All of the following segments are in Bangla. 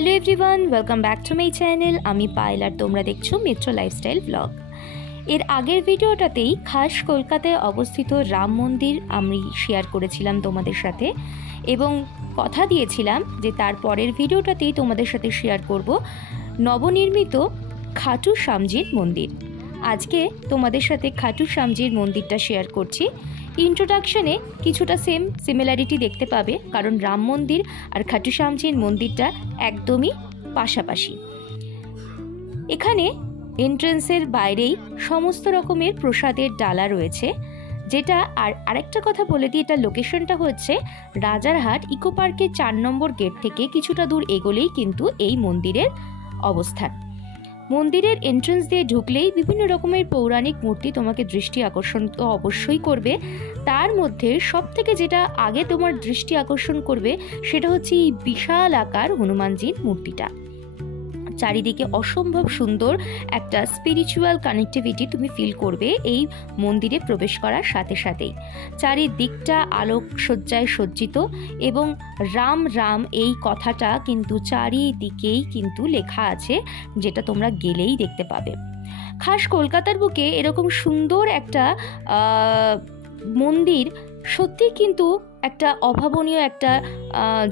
Hello everyone, welcome back to my channel. আমি পায়েল আর তোমরা দেখছো মেট্রো লাইফস্টাইল ব্লগ। এর আগের ভিডিওটাতেই খাস কলকাতায় অবস্থিত রাম মন্দির আমি শেয়ার করেছিলাম তোমাদের সাথে, এবং কথা দিয়েছিলাম যে তার পরের ভিডিওটাতেই তোমাদের সাথে শেয়ার করব নবনির্মিত খাটু শ্যামজির মন্দির। আজকে তোমাদের সাথে খাটু শ্যামজির মন্দিরটা শেয়ার করছি। ইন্ট্রোডাকশনে কিছুটা সিমিলারিটি দেখতে পাবে, কারণ রাম মন্দির আর খাটু শ্যামজির মন্দিরটা একদমই পাশাপাশি। এখানে এন্ট্রেন্সের বাইরেই সমস্ত রকমের প্রসাদের ডালা রয়েছে, যেটা আরেকটা কথা বলে দিই, এটা লোকেশনটা হচ্ছে রাজারহাট ইকো পার্কের 4 নম্বর গেট থেকে কিছুটা দূর এগোলেই কিন্তু এই মন্দিরের অবস্থান। মন্দিরের এন্ট্রেন্স দিয়ে ঢুকলেই বিভিন্ন রকমের পৌরাণিক মূর্তি তোমাকে দৃষ্টি আকর্ষণ তো অবশ্যই করবে। তার মধ্যে সবথেকে যেটা আগে তোমার দৃষ্টি আকর্ষণ করবে সেটা হচ্ছে এই বিশাল আকার হনুমানজির মূর্তিটা। চারিদিকে অসম্ভব সুন্দর একটা স্পিরিচুয়াল কানেক্টিভিটি তুমি ফিল করবে এই মন্দিরে প্রবেশ করার সাথে সাথেই। চারিদিকটা আলোকসজ্জায় সজ্জিত, এবং রাম রাম এই কথাটা কিন্তু চারিদিকেই কিন্তু লেখা আছে, যেটা তোমরা গেলেই দেখতে পাবে। খাস কলকাতার বুকে এরকম সুন্দর একটা মন্দির সত্যি কিন্তু একটা অভাবনীয় একটা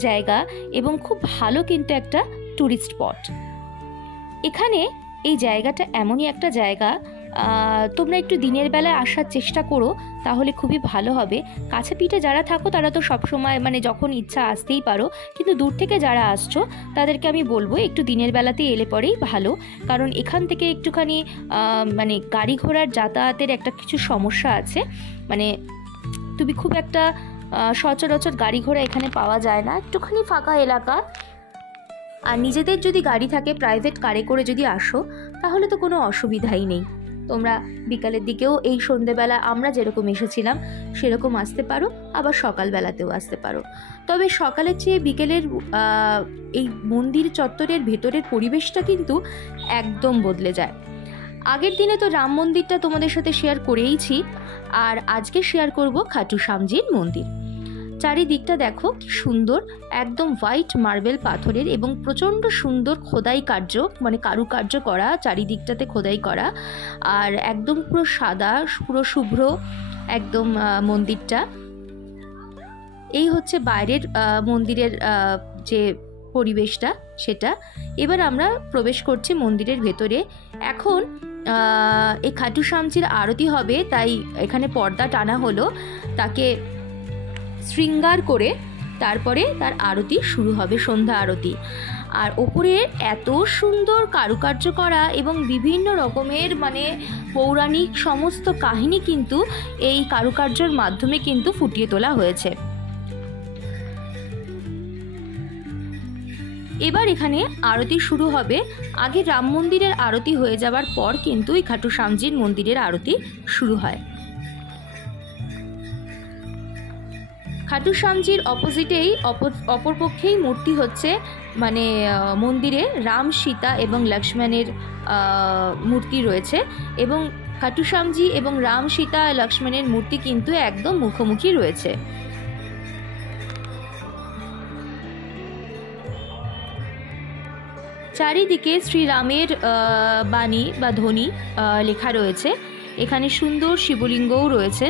জায়গা, এবং খুব ভালো কিন্তু একটা ট্যুরিস্ট স্পট। এখানে এই জায়গাটা এমনই একটা জায়গা, তোমরা একটু দিনের বেলায় আসার চেষ্টা করো, তাহলে খুবই ভালো হবে। কাছে পিঠে যারা থাকো তারা তো সবসময় যখন ইচ্ছা আসতেই পারো, কিন্তু দূর থেকে যারা আসছো তাদেরকে আমি বলবো একটু দিনের বেলাতে এলে পরেই ভালো, কারণ এখান থেকে একটুখানি গাড়ি ঘোড়ার যাতায়াতের একটা কিছু সমস্যা আছে। তুমি খুব একটা সচরাচর গাড়ি ঘোড়া এখানে পাওয়া যায় না, একটুখানি ফাঁকা এলাকা। আর নিজেদের যদি গাড়ি থাকে, প্রাইভেট কারে করে যদি আসো, তাহলে তো কোনো অসুবিধাই নেই। তোমরা বিকালের দিকেও এই সন্ধেবেলা আমরা যেরকম এসেছিলাম সেরকম আসতে পারো, আবার সকালবেলাতেও আসতে পারো। তবে সকালের চেয়ে বিকেলের এই মন্দির চত্বরের ভেতরের পরিবেশটা কিন্তু একদম বদলে যায়। আগের দিনে তো রাম মন্দিরটা তোমাদের সাথে শেয়ার করেইছি, আর আজকে শেয়ার করব খাটু শ্যামজির মন্দির। চারিদিকটা দেখো কি সুন্দর, একদম হোয়াইট মার্বেল পাথরের এবং প্রচণ্ড সুন্দর খোদাই কার্য, কারুকার্য করা, চারিদিকটাতে খোদাই করা, আর একদম পুরো সাদা, পুরো শুভ্র একদম মন্দিরটা। এই হচ্ছে বাইরের মন্দিরের যে পরিবেশটা সেটা। এবার আমরা প্রবেশ করছি মন্দিরের ভেতরে। এখন এই খাটু শ্যামজির আরতি হবে, তাই এখানে পর্দা টানা হলো, তাকে শৃঙ্গার করে তারপরে তার আরতি শুরু হবে, সন্ধ্যা আরতি। আর ওপরে এত সুন্দর কারুকার্য করা এবং বিভিন্ন রকমের পৌরাণিক সমস্ত কাহিনী কিন্তু এই কারুকার্যের মাধ্যমে কিন্তু ফুটিয়ে তোলা হয়েছে। এবার এখানে আরতি শুরু হবে। আগে রাম মন্দিরের আরতি হয়ে যাওয়ার পর কিন্তু এই খাটু শ্যামজির মন্দিরের আরতি শুরু হয়। খাটু শ্যামজির অপোজিটেই অপরপক্ষেই মূর্তি হচ্ছে মন্দিরে রাম, সীতা এবং লক্ষ্মণের মূর্তি রয়েছে, এবং খাটু শ্যামজি এবং রাম, সীতা, লক্ষ্মণের মূর্তি কিন্তু একদম মুখোমুখি রয়েছে। চারিদিকে শ্রীরামের বাণী বা ধ্বনি লেখা রয়েছে। এখানে সুন্দর শিবলিঙ্গও রয়েছে।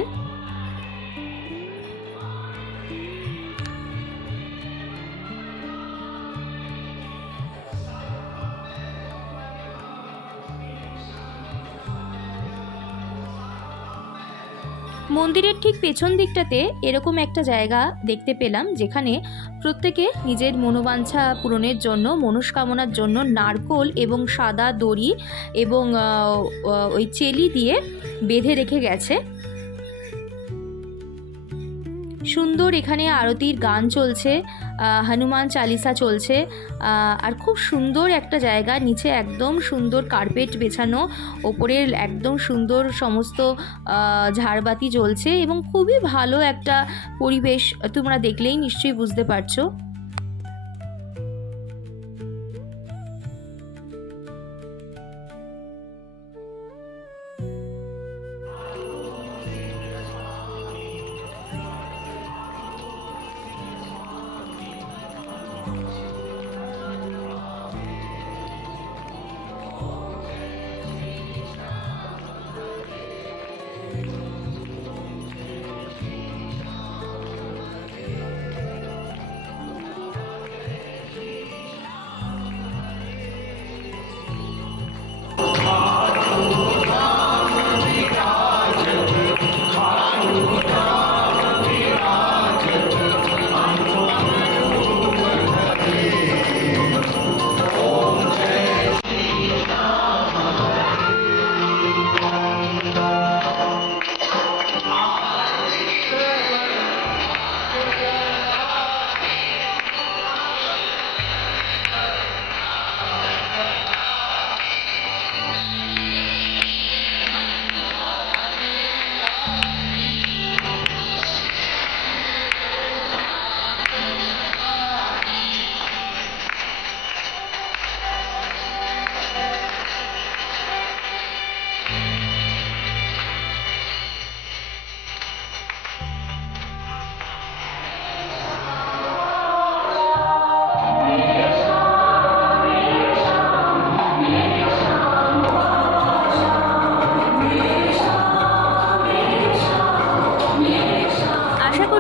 মন্দিরের ঠিক পেছন দিকটাতে এরকম একটা জায়গা দেখতে পেলাম, যেখানে প্রত্যেকে নিজের মনোবাঞ্ছা পূরণের জন্য, মনস্কামনার জন্য নারকোল এবং সাদা দড়ি এবং ওই চেলি দিয়ে বেঁধে রেখে গেছে। সুন্দর এখানে আরতির গান চলছে, হনুমান চালিসা চলছে, আর খুব সুন্দর একটা জায়গা। নিচে একদম সুন্দর কার্পেট বেছানো, ওপরে একদম সুন্দর সমস্ত ঝাড়বাতি জ্বলছে, এবং খুবই ভালো একটা পরিবেশ। তোমরা দেখলেই নিশ্চয়ই বুঝতে পারছো।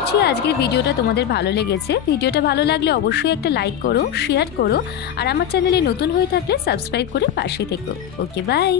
করছি আজকের ভিডিওটা তোমাদের ভালো লেগেছে। ভিডিওটা ভালো লাগলে অবশ্যই একটা লাইক করো, শেয়ার করো, আর আমার চ্যানেলে নতুন হয়ে থাকলে সাবস্ক্রাইব করে পাশে থেকো। ওকে, বাই।